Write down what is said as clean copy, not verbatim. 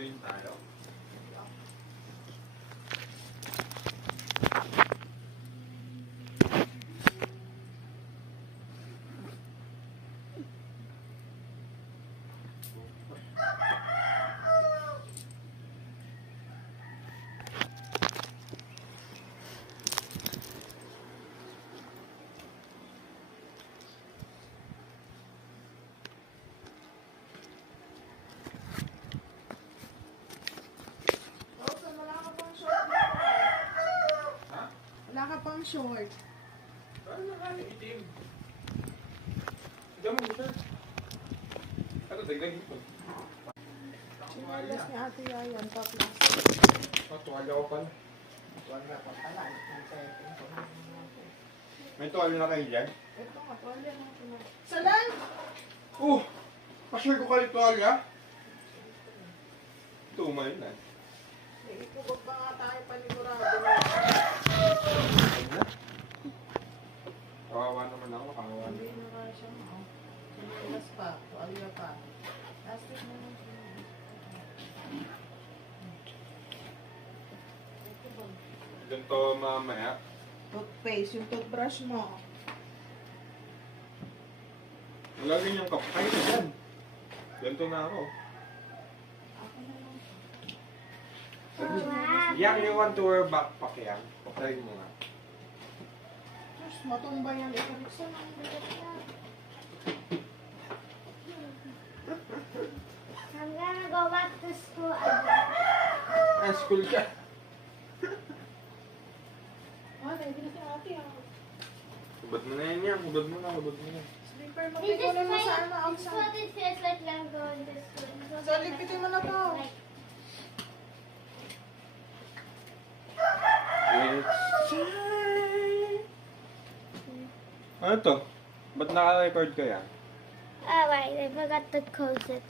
Mag-train tayo. Wala ka pang short. Ano na kami itim? Diyan mo ito. Ano, dagdag ito. Sinalas ni Ate Yayan, tapos. Tuwalya ko pala. Wala pa pala. May tuwalya na kayo dyan? Ito nga, tuwalya natin. Salan! Pa-share ko kayo tuwalya. Ito, umayon na. Ikubog ba nga tayo panigurado? Kawawa naman ako, kawawa Hindi naman. na kaya siya. Sinalas pa, tuwalya pa. Plastic na lang siya. Ganito mamaya. Toothpaste, yung toothbrush mo. Lagyan niyang kapay na dyan. Ganito na ako. Ako na lang. Yang, you want to wear backpack yan? Patry mo nga. Diyos, matumba yan. Ito, Rikson, ang bigat yan. I'm gonna go back to school again. School ka. Ready na si Ate. Hubad mo na yan yan. Hubad mo na. Slipper mo. This is Tikunin mo my, sa ano, this is what outside. it feels like when I'm going to school. This is So, lipitin mo na to. like, It's time. Ano to? Ba't naka-record ka yan? oh wait, I forgot to close it.